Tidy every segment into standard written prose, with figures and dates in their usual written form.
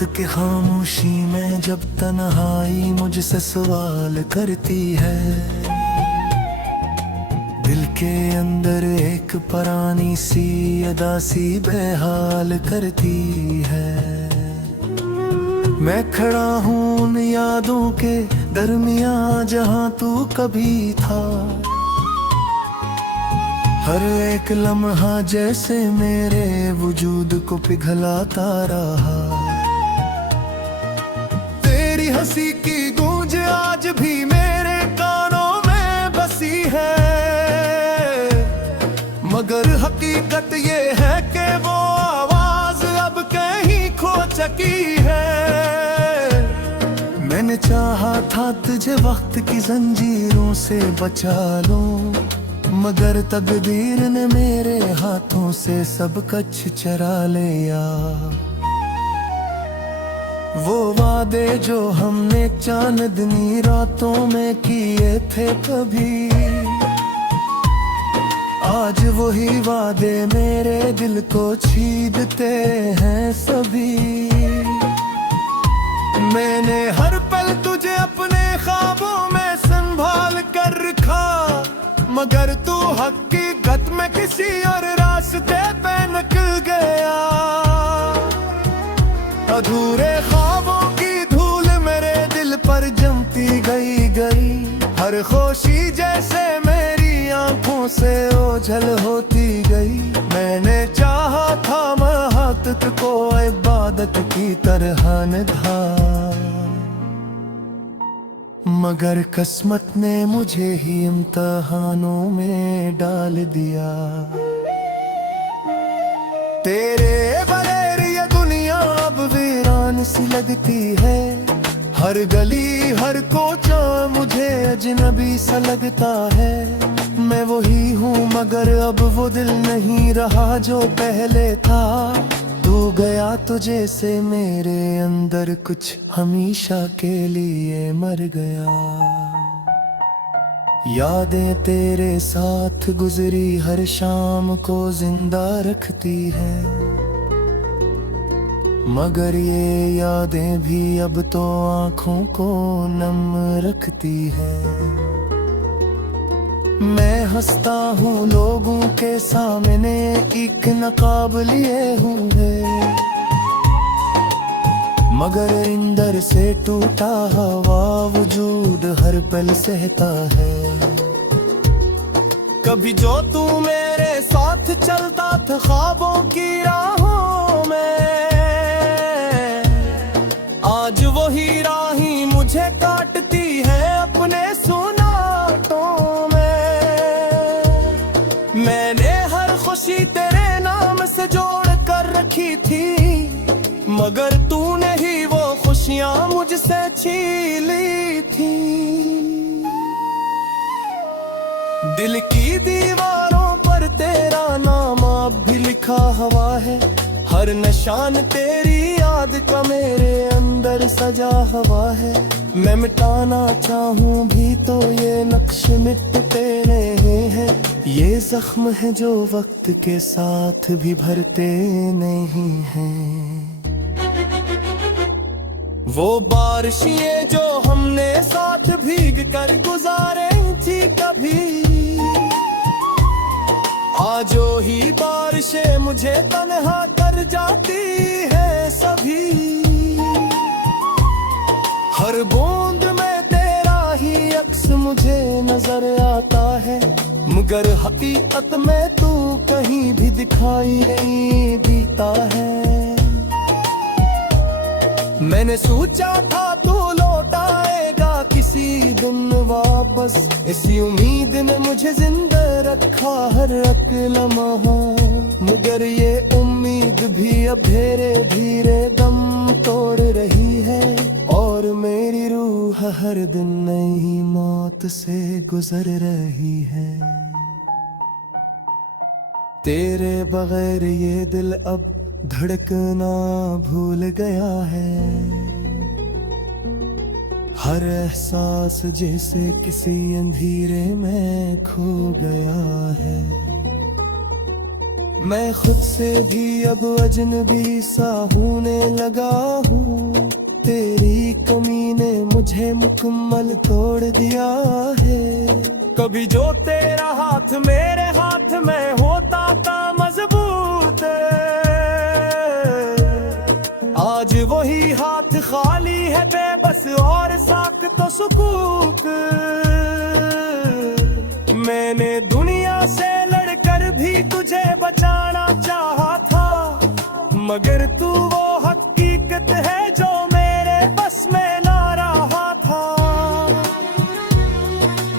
रात के खामोशी में जब तन्हाई मुझसे सवाल करती है, दिल के अंदर एक पुरानी सी अदा सी बेहाल करती है। मैं खड़ा हूँ उन यादों के दरमियाँ जहाँ तू कभी था। हर एक लम्हा जैसे मेरे वजूद को पिघलाता रहा। तेरी हंसी की गूंज आज भी मेरे कानों में बसी है, मगर हकीकत ये है कि वो आवाज अब कहीं खो चुकी है। मैंने चाहा था तुझे वक्त की जंजीरों से बचा लूं, मगर तकदीर ने मेरे हाथों से सब कुछ चरा लिया। वो वादे जो हमने चांदनी रातों में किए थे कभी, आज वही वादे मेरे दिल को छीनते हैं सभी। मैंने हर पल तुझे अपने ख्वाबों में संभाल कर रखा, मगर तू हकीकत में किसी और रास्ते पे निकल गया। अधूरे ख्वाबों की धूल मेरे दिल पर जमती गई, हर खुशी जैसे मेरी आंखों से ओझल होती गई। मैंने चाहा था महत्व को इबादत की तरह निभा, मगर किस्मत ने मुझे ही इम्तिहानों में डाल दिया। तेरे बगैर ये दुनिया अब वीरान सी लगती है, हर गली हर कोचा मुझे अजनबी सा लगता है। मैं वही हूँ मगर अब वो दिल नहीं रहा जो पहले था। तू गया तो जैसे मेरे अंदर कुछ हमेशा के लिए मर गया। यादें तेरे साथ गुजरी हर शाम को जिंदा रखती है, मगर ये यादें भी अब तो आँखों को नम रखती है। मैं हंसता हूँ लोगों के सामने एक नकाब लिए हुए, मगर अंदर से टूटा हुआ वजूद हर पल सहता है। कभी जो तू मेरे साथ चलता था ख्वाबों की राहों में, आज वही राही मुझे काटती है अपने सुनाटों में। मैंने हर खुशी तेरे नाम से जोड़ कर रखी थी, मगर तूने ही वो खुशियां मुझसे छीन ली थी। दिल की दीवारों पर तेरा नाम अब भी लिखा हुआ है, हर निशान तेरी याद का मेरे अंदर सजा हुआ है। मैं मिटाना चाहूं भी तो ये नक्श मिटते नहीं हैं, ये जख्म है जो वक्त के साथ भी भरते नहीं हैं। वो बारिशें जो हमने साथ भीग कर गुजारे थी कभी, आज ही बारिशें मुझे तन्हा कर जाती है सभी। हर बूंद में तेरा ही अक्स मुझे नजर आता है, मगर हकीकत में तू कहीं भी दिखाई नहीं देता है। मैंने सोचा था तू लौट आएगा किसी दिन वापस, इसी उम्मीद ने मुझे जिंदा रखा हर एक लम्हा, मगर ये उम्मीद भी अब धीरे धीरे दम तोड़ रही है। और मेरी रूह हर दिन नई मौत से गुजर रही है। तेरे बगैर ये दिल अब धड़कना भूल गया है, हर एहसास जैसे किसी अंधेरे में खो गया है। मैं खुद से भी अब अजनबी सा होने लगा हूँ। तेरी कमी ने मुझे मुकम्मल तोड़ दिया है। कभी जो तेरा हाथ मेरे हाथ में होता था मजबूत, आज वही हाथ खाली है बेबस और साख तो सुकूत। मैंने दुनिया से लड़कर भी तुझे बचाना चाहा था, मगर तू वो हकीकत है जो मेरे बस में ना रहा था।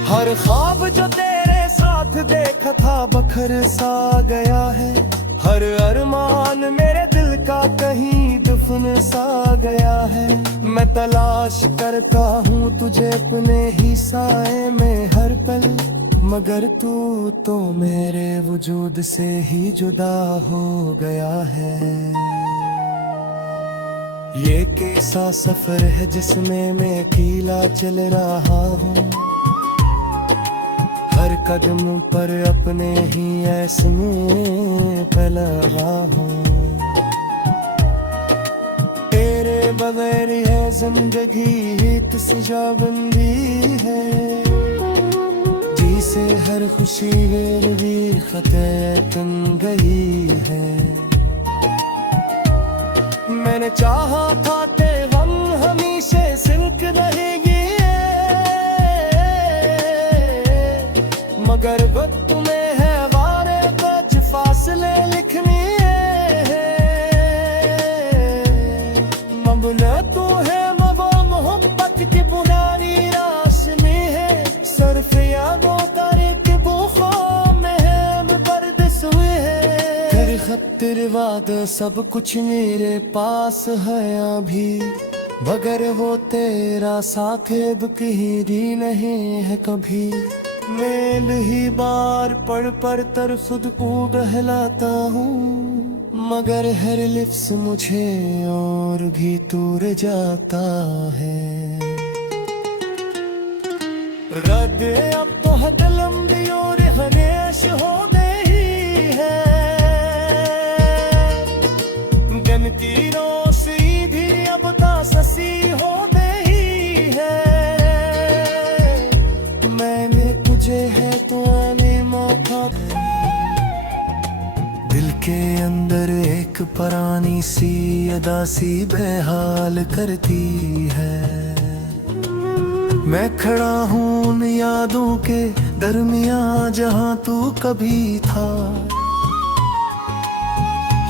हर ख्वाब जो तेरे साथ देखा था बखर सा गया है। हर अरमान मेरे दिल का कहीं दफन सा गया है। मैं तलाश करता हूँ तुझे अपने ही साए में हर पल, मगर तू तो मेरे वजूद से ही जुदा हो गया है। ये कैसा सफर है जिसमें मैं अकेला चल रहा हूँ। हर कदम पर अपने ही ऐसे में पलवा हूँ। तेरे बगैर है जिंदगी एक सजाबंदी है, जिसे हर खुशी गिरवी खतन गई है। मैंने चाहा था ते हम हमेशा सिल्क रहेगी, मगर वक्त में है वारे कुछ फासले लिखनी है। मबना तो है वो मोहब्बत की पुरानी राशनी है। सरफ यादों तारीख बुखा में है परदेस हुए है। तेरे खत तेरे वादा सब कुछ मेरे पास है अभी, मगर वो तेरा साकिब कहीं नहीं है कभी। मेल ही बार पढ़ पढ़ तर खुद को बहलाता हूँ, मगर हर लिफ्स मुझे और भी दूर जाता है। रद अब तो हद लंबी और हनेश हो गई है। दिन की रोशनी भी अब ताससी हो गई है। मैंने तुझे है तो आने मौका, दिल के अंदर एक पुरानी सी अदा सी बेहाल करती है। मैं खड़ा हूँ उन यादों के दरमियाँ जहाँ तू कभी था।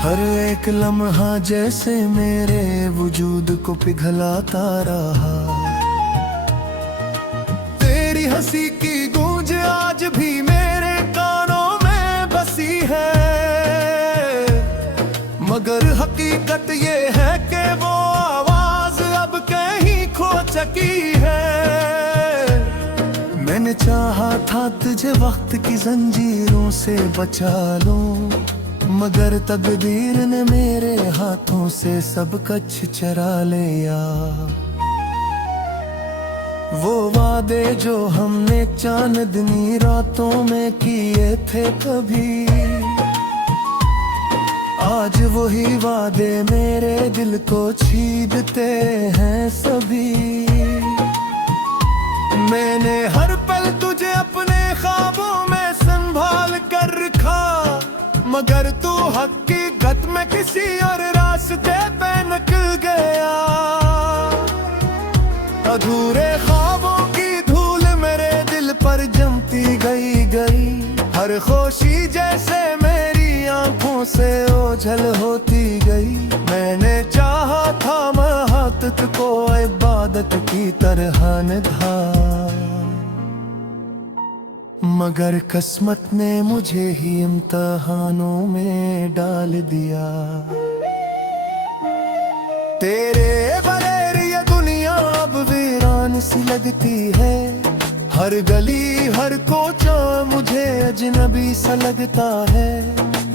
हर एक लम्हा जैसे मेरे वजूद को पिघलाता रहा। तेरी हंसी की गूंज आज भी मेरे कानों में बसी है, मगर हकीकत ये है कि वो आवाज अब कहीं खो चुकी है। मैंने चाहा था तुझे वक्त की जंजीरों से बचा लूं, मगर तकदीर ने मेरे हाथों से सब कुछ चरा लिया। वो वादे जो हमने चांदनी रातों में किए थे कभी, आज वही वादे मेरे दिल को छीनते हैं सभी। मैंने हर पल तुझे अपने ख्वाबों में संभाल कर रखा, मगर तू हकीकत में किसी और रास्ते पे निकल गया। अधूरे ख्वाबों की धूल मेरे दिल पर जमती गई। हर खुशी जैसे मेरी आंखों से ओझल होती गई। मैंने चाहा था महत्व को इबादत की तरह निभा, मगर किस्मत ने मुझे ही इम्तिहानों में डाल दिया। तेरे बगैर ये दुनिया अब वीरान सी लगती है। हर गली हर कोचा मुझे अजनबी सा लगता है।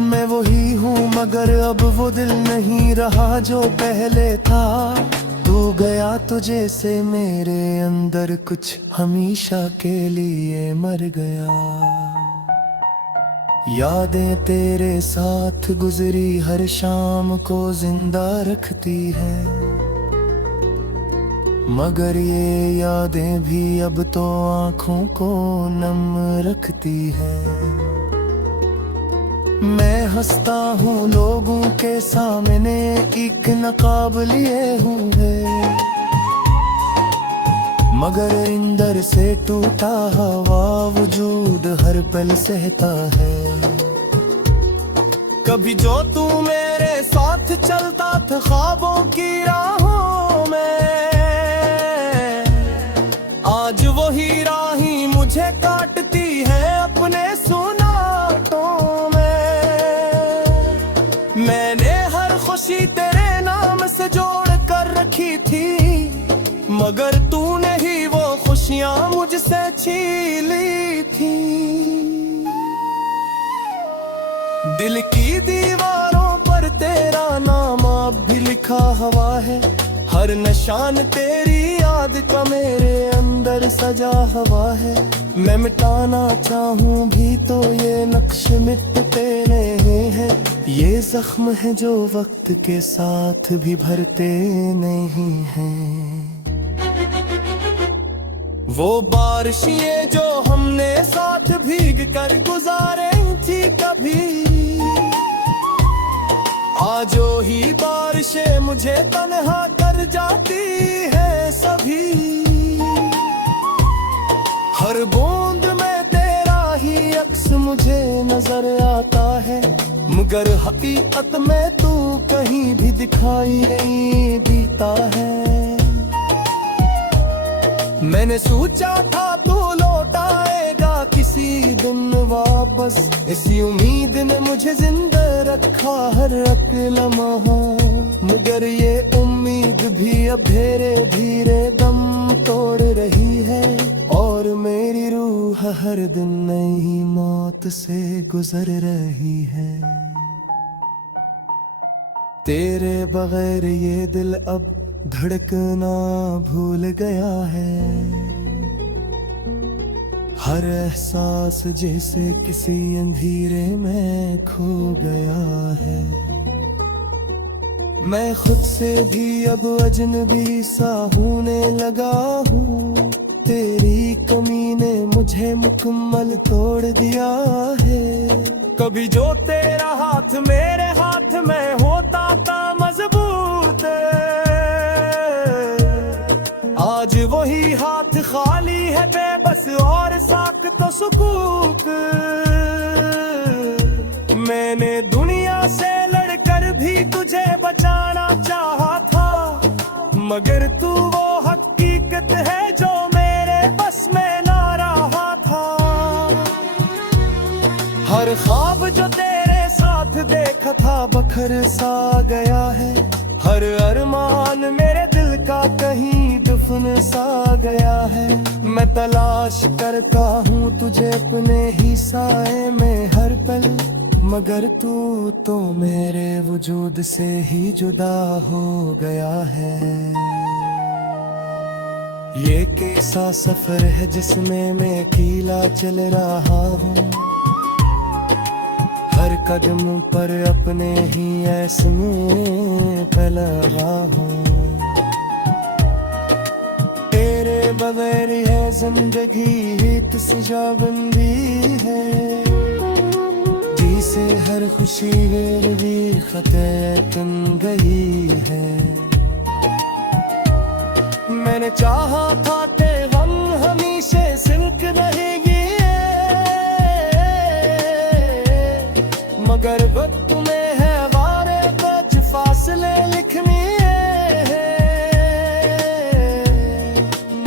मैं वही हूँ मगर अब वो दिल नहीं रहा जो पहले था। तू गया तो जैसे मेरे अंदर कुछ हमेशा के लिए मर गया। यादें तेरे साथ गुजरी हर शाम को जिंदा रखती है, मगर ये यादें भी अब तो आँखों को नम रखती है। मैं हंसता हूँ लोगों के सामने एक नकाब लिए हुए, मगर अंदर से टूटा हुआ वजूद हर पल सहता है। कभी जो तू मेरे साथ चलता था ख्वाबों की राहों में, आज वही राही मुझे काटती है अपने सुनाटों में। मैंने हर खुशी तेरे नाम से जोड़ कर रखी थी, मगर तूने ही वो खुशियां मुझसे छीन ली थी। दिल की दीवारों पर तेरा नाम अब भी लिखा हुआ है, हर निशान तेरी याद का मेरे अंदर सजा हुआ है। मैं मिटाना चाहूं भी तो ये नक्श मिटते नहीं है, ये जख्म है जो वक्त के साथ भी भरते नहीं हैं। वो बारिशें जो हमने साथ भीग कर गुजारे थी कभी, आज ही बारिशें मुझे तन्हा कर जाती है सभी। हर बूंद में तेरा ही अक्स मुझे नजर आता है, मगर हकीकत में तू कहीं भी दिखाई नहीं देता है। मैंने सोचा था तू लौट आएगा किसी दिन वापस, इसी उम्मीद ने मुझे जिंदा रखा हर एक लम्हा, मगर ये उम्मीद भी अब धीरे धीरे दम तोड़ रही है, और मेरी रूह हर दिन नई मौत से गुजर रही है। तेरे बगैर ये दिल अब धड़कना भूल गया है, हर एहसास जैसे किसी अंधेरे में खो गया है। मैं खुद से भी अब अजनबी सा होने लगा हूँ, तेरी कमी ने मुझे मुकम्मल तोड़ दिया है। कभी जो तेरा हाथ मेरे हाथ में होता था मजबूत, आज वही हाथ खाली है बेबस और साख तो सुकूत। मैंने दुनिया से लड़कर भी तुझे बचाना चाहा था, मगर तू वो हकीकत है जो मेरे बस में ना रहा था। हर ख्वाब जो तेरे साथ देखा था बखर सा गया है, हर अरमान मेरे दिल का कहीं दफन सा गया है। मैं तलाश करता हूँ तुझे अपने ही साए में हर पल, मगर तू तो मेरे वजूद से ही जुदा हो गया है। ये कैसा सफर है जिसमें मैं अकेला चल रहा हूँ, हर कदम पर अपने ही ऐसे में फैल रहा हूँ। तेरे बगैर है जिंदगी एक सजाबंदी है, जिसे हर खुशी गिरवी खतन गई है। मैंने चाहा था कि हम हमेशा सिल्क रहेंगे, मगर वक्त में है वारे कुछ फासले लिखने हैं।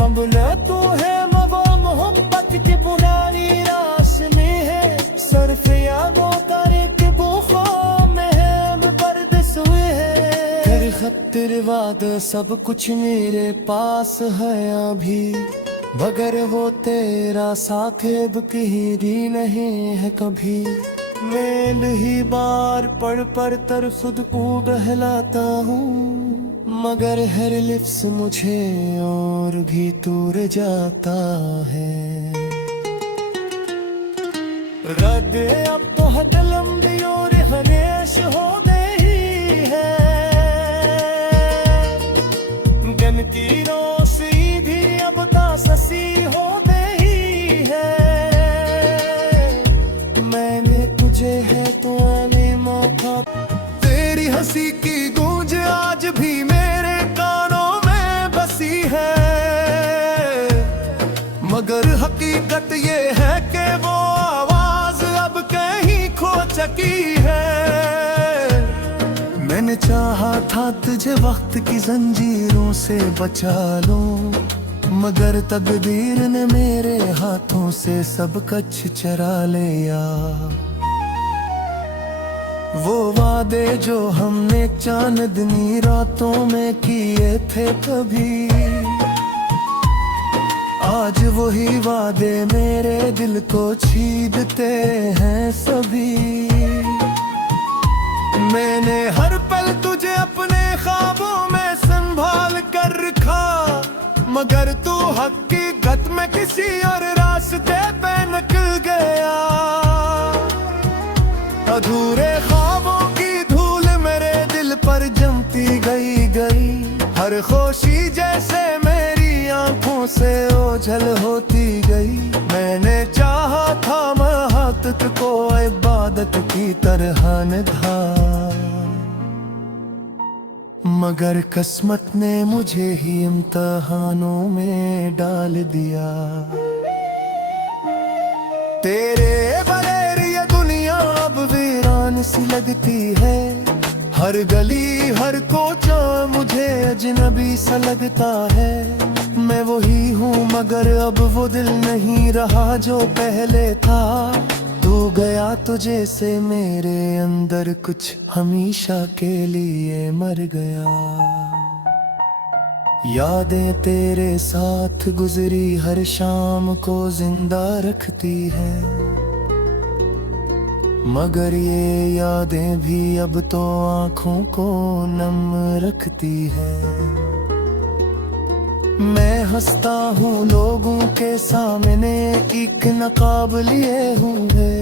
मबना तू है मवा मोहब्बत की पुरानी रास्ते है, सरफ यादों तारीख बुखा में है परदेस हुए हैं। कर खतर वाद सब कुछ मेरे पास है अभी, मगर वो तेरा साकिब कहीं नहीं है कभी। मेल ही बार पढ़ पढ़ तर खुद को बहलाता हूँ, मगर हर लिफ्स मुझे और भी दूर जाता है। रद अब तो है लंबी और हरेश हो गई है, गनती रोसी भी अब दासी हो गई है। मैंने तुझे है तो आने मौका, तेरी हंसी की गूंज आज भी मेरे कानों में बसी है, मगर हकीकत ये है कि वो आवाज अब कहीं खो चुकी है। मैंने चाहा था तुझे वक्त की जंजीरों से बचा लूं, मगर तकदीर ने मेरे हाथों से सब कुछ चरा लिया। वो वादे जो हमने चांदनी रातों में किए थे कभी, आज वही वादे मेरे दिल को छीनते हैं सभी। मैंने हर पल तुझे अपने ख्वाबों में संभाल कर रखा, मगर तू हकीकत में किसी और रास्ते पे निकल गया। अधूरे ख्वाबों की धूल मेरे दिल पर जमती गई, हर खुशी जैसे मेरी आंखों से ओझल होती गई। मैंने चाहा था महत्व को इबादत की तरह निभा, मगर किस्मत ने मुझे ही इम्तिहानों में डाल दिया। तेरे बगैर ये दुनिया अब वीरान सी लगती है, हर गली हर कोचा मुझे अजनबी सा लगता है। मैं वही हूँ मगर अब वो दिल नहीं रहा जो पहले था। तू गया तो जैसे मेरे अंदर कुछ हमेशा के लिए मर गया। यादें तेरे साथ गुजरी हर शाम को जिंदा रखती है, मगर ये यादें भी अब तो आँखों को नम रखती है। मैं हंसता हूँ लोगों के सामने एक नकाब लिए हुए,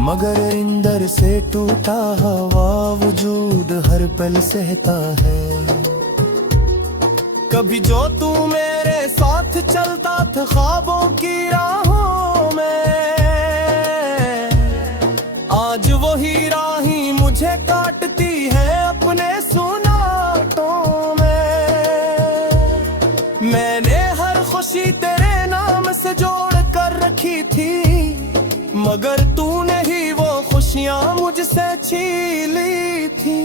मगर अंदर से टूटा हुआ वजूद हर पल सहता है। कभी जो तू मेरे साथ चलता था ख्वाबों की राहों में, आज वही राही मुझे काटती है अपने सुनाटों में। मैंने हर खुशी तेरे नाम से जोड़ कर रखी थी, मगर तूने ही वो खुशियां मुझसे छीन ली थी।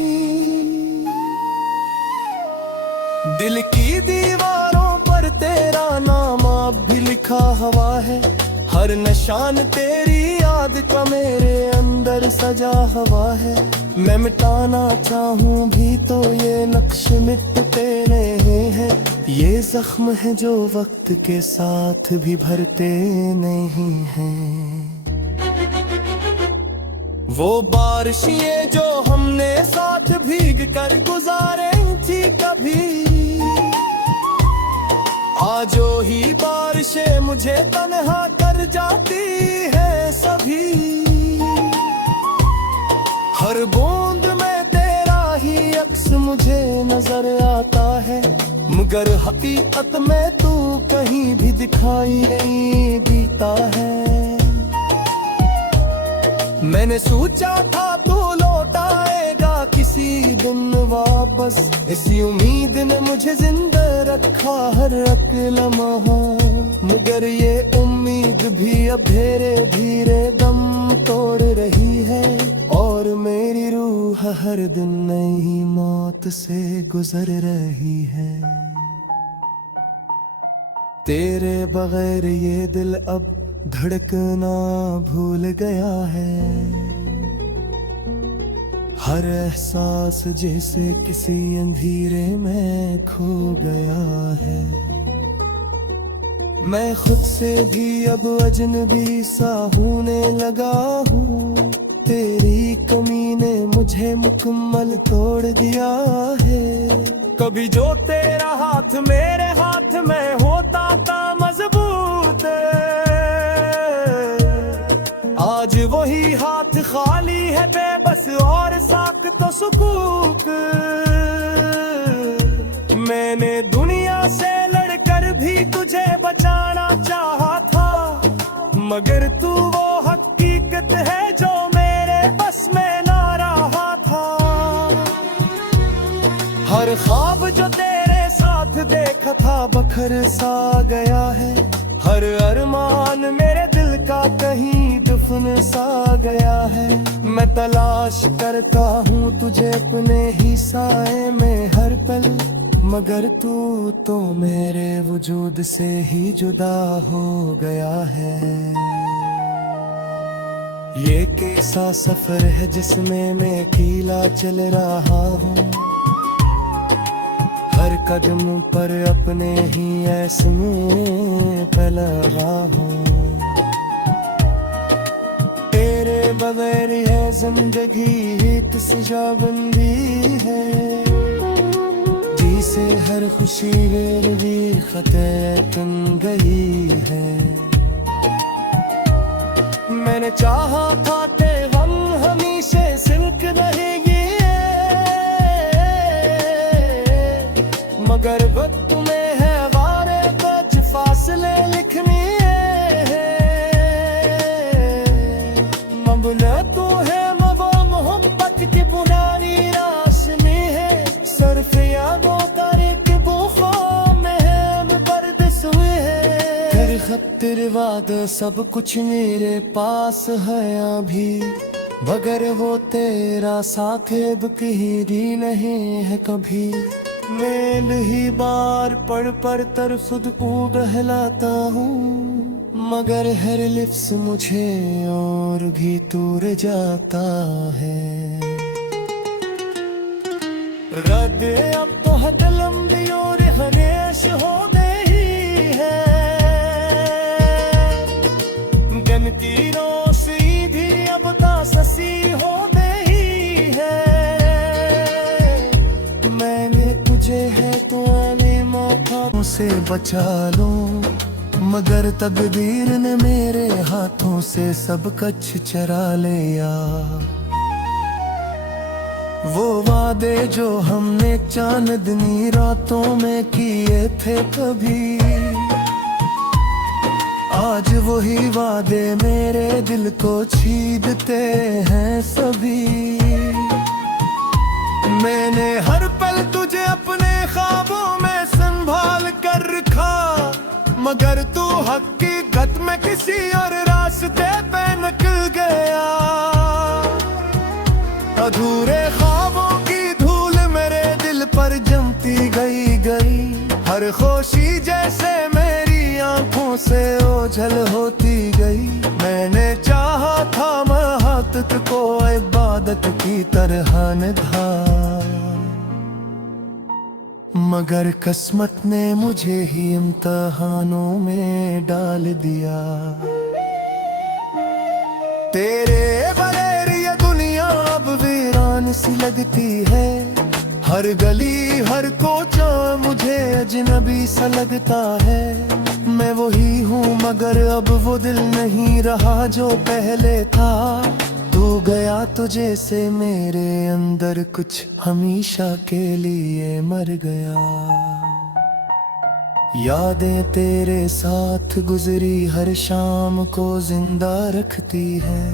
दिल की दीवारों पर तेरा नाम अब भी लिखा हुआ है, हर निशान तेरी याद का मेरे अंदर सजा हुआ है। मैं मिटाना चाहूं भी तो ये नक्श मिटते नहीं है, ये जख्म है जो वक्त के साथ भी भरते नहीं हैं। वो बारिशें जो हमने साथ भीग कर गुजारे थी कभी, आज ही बारिशें मुझे तन्हा कर जाती है सभी। हर बूंद में तेरा ही अक्स मुझे नजर आता है, मगर हकीकत में तू कहीं भी दिखाई नहीं देता है। मैंने सोचा था तू लौट आएगा किसी दिन वापस, इसी उम्मीद ने मुझे जिंदा रखा हर एक लम्हा, मगर ये उम्मीद भी अब धीरे धीरे दम तोड़ रही है। और मेरी रूह हर दिन नई मौत से गुजर रही है। तेरे बगैर ये दिल अब धड़कना भूल गया है, हर एहसास जैसे किसी अंधेरे में खो गया है। मैं खुद से भी अब अजनबी सा होने लगा हूँ, तेरी कमी ने मुझे मुकम्मल तोड़ दिया है। कभी जो तेरा हाथ मेरे हाथ में होता था मजबूत, सुकूक। मैंने दुनिया से लड़कर भी तुझे बचाना चाहा था, मगर तू वो हकीकत है जो मेरे बस में ना रहा था। हर ख्वाब जो तेरे साथ देखा था बखर सा गया है, हर अरमान मेरे दिल का कहीं दफन सा गया है। मैं तलाश करता हूँ तुझे अपने ही साए में हर पल, मगर तू तो मेरे वजूद से ही जुदा हो गया है। ये कैसा सफर है जिसमें मैं अकेला चल रहा हूँ, हर कदम पर अपने ही ऐसे में फैला रहा हूँ। तेरे बगैर है जिंदगी एक सजाबंदी है, जिसे हर खुशी भी खतरे बन गई है। मैंने चाहा था कि हम हमेशा सिल्क रहेंगे, मगर वक्त में है वारे कुछ फासले लिखने हैं। मबना तो है वो मोहब्बत की पुरानी राशनी है, सरफ यादों का एक बुखार में हम पर्दस हुए हैं। तेरे खत तेरे वादा सब कुछ मेरे पास है अभी, मगर वो तेरा साकिब कहीं नहीं है कभी। मेल ही बार पढ़ तर खुद को बहलाता हूँ, मगर हर लिफ्स मुझे और भी दूर जाता है। रद अब तो हद लंबी और हरेश हो गई है, दिन की रोशनी भी अब ताससी हो गई है। मैंने तुझे है तो आने मौका से बचा लो, मगर तकदीर ने मेरे हाथों से सब कुछ चरा लिया। वो वादे जो हमने चांदनी रातों में किए थे कभी, आज वही वादे मेरे दिल को छीनते हैं सभी। मैंने हर पल तुझे अपने ख्वाबों में संभाल कर रखा, मगर तू हकीकत में किसी और रास्ते पे निकल गया। अधूरे ख्वाबों की धूल मेरे दिल पर जमती गई, हर खुशी जैसे मेरी आंखों से ओझल होती गई। मैंने चाहा था महत्व को इबादत की तरह निभा, मगर किस्मत ने मुझे ही इम्तिहानों में डाल दिया। तेरे बगैर ये दुनिया अब वीरान सी लगती है, हर गली हर कोचा मुझे अजनबी सा लगता है। मैं वही हूँ मगर अब वो दिल नहीं रहा जो पहले था। तू गया तो जैसे मेरे अंदर कुछ हमेशा के लिए मर गया। यादें तेरे साथ गुजरी हर शाम को जिंदा रखती है,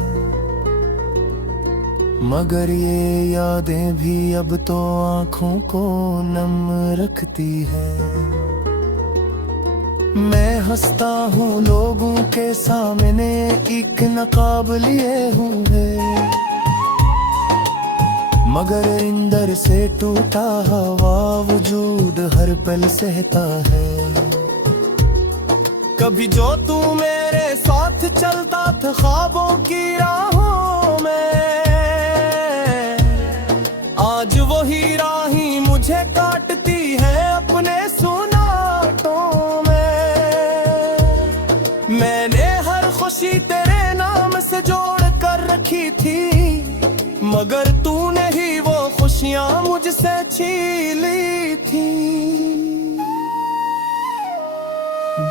मगर ये यादें भी अब तो आँखों को नम रखती है। मैं हंसता हूँ लोगों के सामने एक नकाब लिए हुए, मगर अंदर से टूटा हवा वजूद हर पल सहता है। कभी जो तू मेरे साथ चलता था ख्वाबों की राहों में, आज वही राही मुझे काटती है अपने सुनाटों में। मैंने हर खुशी तेरे नाम से जोड़ कर रखी थी, मगर तूने ही वो खुशियां मुझसे छीन ली थी।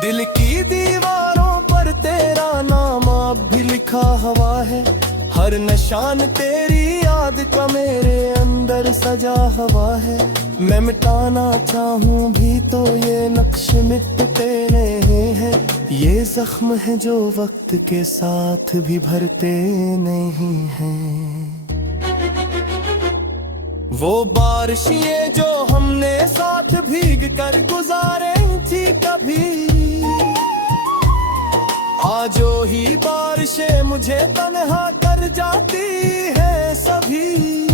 दिल की दीवारों पर तेरा नाम अब भी लिखा हुआ है, हर हर निशान तेरी याद का मेरे अंदर सजा हुआ है। मैं मिटाना चाहूँ भी तो ये नक्श मिटते नहीं है। ये जख्म है जो वक्त के साथ भी भरते नहीं हैं। वो बारिशें जो हमने साथ भीग कर गुजारे थी कभी, आजो ही बारिशें मुझे तन्हा कर जाती है सभी।